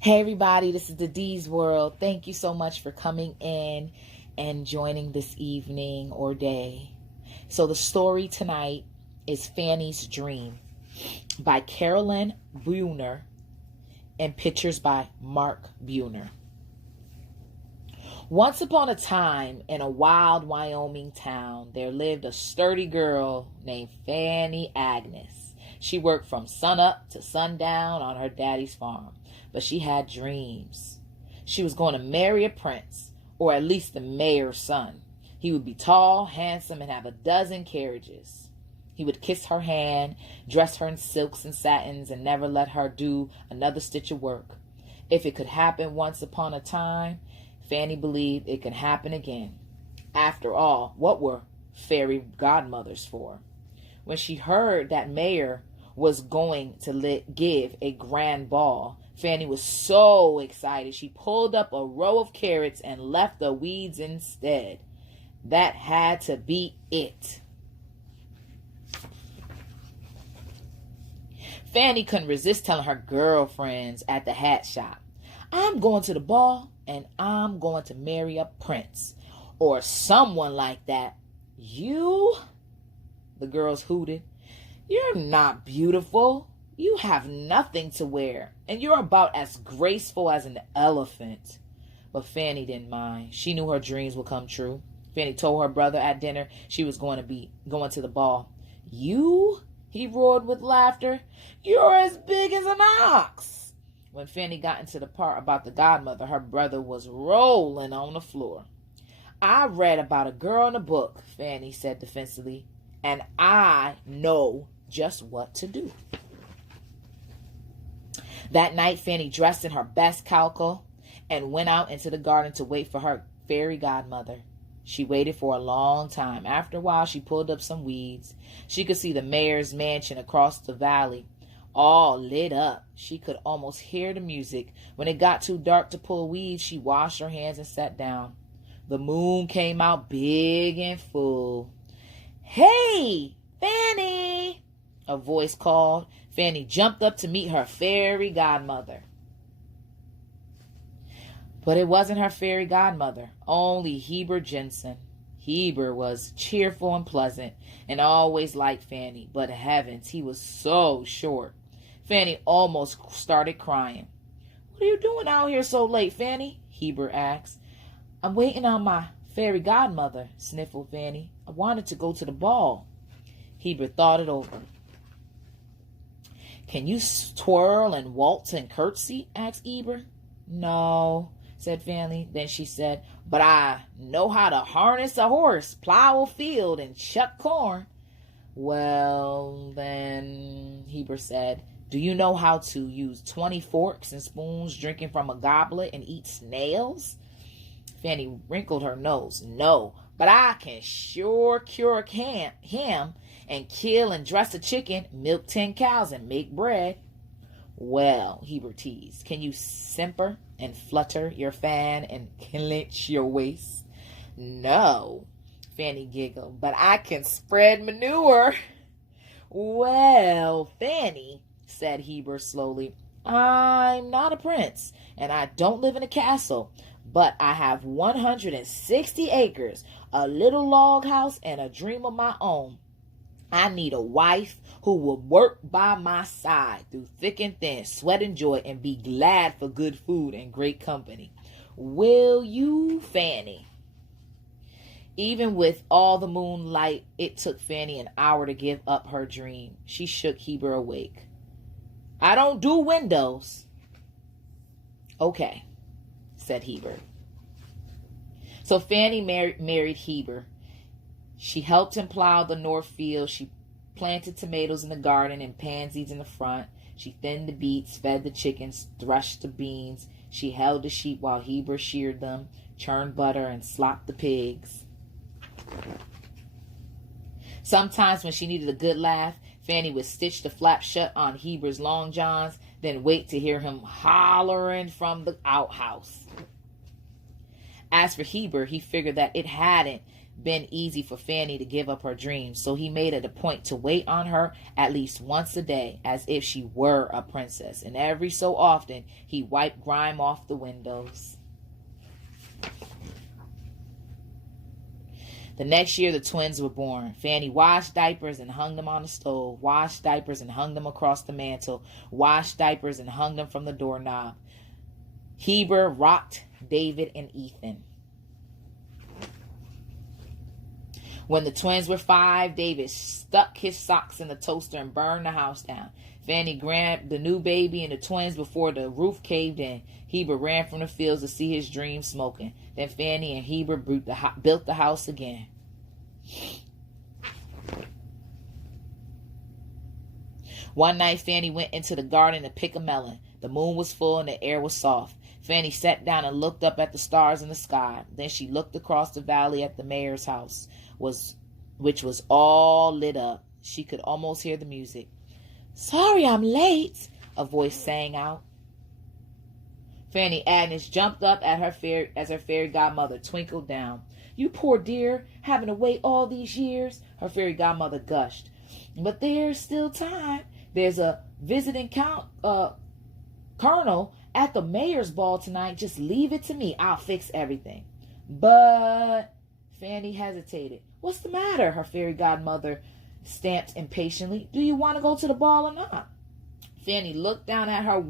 Hey everybody, this is the D's World. Thank you so much for coming in and joining this evening or day. So the story tonight is Fanny's Dream by Caralyn Buehner and pictures by Mark Buehner. Once upon a time in a wild Wyoming town, there lived a sturdy girl named Fanny Agnes. She worked from sunup to sundown on her daddy's farm. But she had dreams. She was going to marry a prince, or at least the mayor's son. He would be tall, handsome, and have a dozen carriages. He would kiss her hand, dress her in silks and satins, and never let her do another stitch of work. If it could happen once upon a time, Fanny believed it could happen again. After all, what were fairy godmothers for? When she heard that mayor was going to give a grand ball, Fanny was so excited she pulled up a row of carrots and left the weeds instead. That had to be it. Fanny couldn't resist telling her girlfriends at the hat shop, "I'm going to the ball and I'm going to marry a prince or someone like that." "You?" the girls hooted. "You're not beautiful. You have nothing to wear, and you're about as graceful as an elephant." But Fanny didn't mind. She knew her dreams would come true. Fanny told her brother at dinner she was going to the ball. "You?" he roared with laughter. "You're as big as an ox." When Fanny got into the part about the godmother, her brother was rolling on the floor. "I read about a girl in a book," Fanny said defensively, "and I know just what to do." That night, Fanny dressed in her best calico and went out into the garden to wait for her fairy godmother. She waited for a long time. After a while, she pulled up some weeds. She could see the mayor's mansion across the valley, all lit up. She could almost hear the music. When it got too dark to pull weeds, she washed her hands and sat down. The moon came out big and full. "Hey, Fanny!" a voice called. Fanny jumped up to meet her fairy godmother. But it wasn't her fairy godmother, only Heber Jensen. Heber was cheerful and pleasant and always liked Fanny, but heavens, he was so short. Fanny almost started crying. "What are you doing out here so late, Fanny?" Heber asked. "I'm waiting on my fairy godmother," sniffled Fanny. "I wanted to go to the ball." Heber thought it over. "Can you twirl and waltz and curtsy?" asked Heber. "No," said Fanny. Then she said, "But I know how to harness a horse, plow a field, and shuck corn." "Well, then," Heber said, "do you know how to use 20 forks and spoons, drinking from a goblet, and eat snails?" Fanny wrinkled her nose. "No, but I can sure cure a ham and kill and dress a chicken, milk 10 cows, and make bread." "Well," Heber teased, "can you simper and flutter your fan and clench your waist?" "No," Fanny giggled, "but I can spread manure." "Well, Fanny," said Heber slowly, "I'm not a prince, and I don't live in a castle, but I have 160 acres, a little log house, and a dream of my own. I need a wife who will work by my side through thick and thin, sweat and joy, and be glad for good food and great company. Will you, Fanny?" Even with all the moonlight, it took Fanny an hour to give up her dream. She shook Heber awake. "I don't do windows." "Okay," said Heber. So Fanny married Heber. She helped him plow the north field. She planted tomatoes in the garden and pansies in the front. She thinned the beets, fed the chickens, threshed the beans. She held the sheep while Heber sheared them, churned butter, and slopped the pigs. Sometimes when she needed a good laugh, Fanny would stitch the flap shut on Heber's long johns, then wait to hear him hollering from the outhouse. As for Heber, he figured that it hadn't been easy for Fanny to give up her dreams, so he made it a point to wait on her at least once a day, as if she were a princess, and every so often he wiped grime off the windows. The next year, the twins were born. Fanny washed diapers and hung them on the stove, washed diapers and hung them across the mantel, washed diapers and hung them from the doorknob. Heber rocked David and Ethan. When the twins were 5, David stuck his socks in the toaster and burned the house down. Fanny grabbed the new baby and the twins before the roof caved in. Heber ran from the fields to see his dream smoking. Then Fanny and Heber built the house again. One night, Fanny went into the garden to pick a melon. The moon was full and the air was soft. Fanny sat down and looked up at the stars in the sky. Then she looked across the valley at the mayor's house, which was all lit up. She could almost hear the music. "Sorry I'm late," a voice sang out. Fanny Agnes jumped up at as her fairy godmother twinkled down. "You poor dear, having to wait all these years," her fairy godmother gushed. "But there's still time. There's a visiting colonel at the mayor's ball tonight. Just leave it to me. I'll fix everything." "But," Fanny hesitated. "What's the matter?" her fairy godmother stamped impatiently. "Do you want to go to the ball or not?" Fanny looked down at her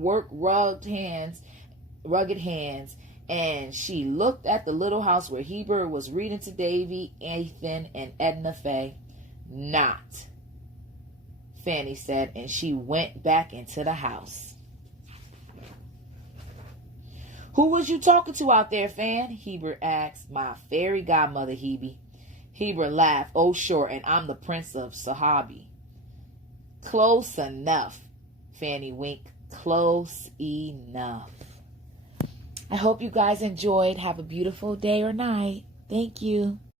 rugged hands, and she looked at the little house where Heber was reading to Davy, Ethan, and Edna Faye. "Not," Fanny said, and she went back into the house. "Who was you talking to out there, Fan?" Heber asked. "My fairy godmother, Hebe." Heber laughed. "Oh, sure, and I'm the Prince of Sahabi." "Close enough," Fanny winked. "Close enough." I hope you guys enjoyed. Have a beautiful day or night. Thank you.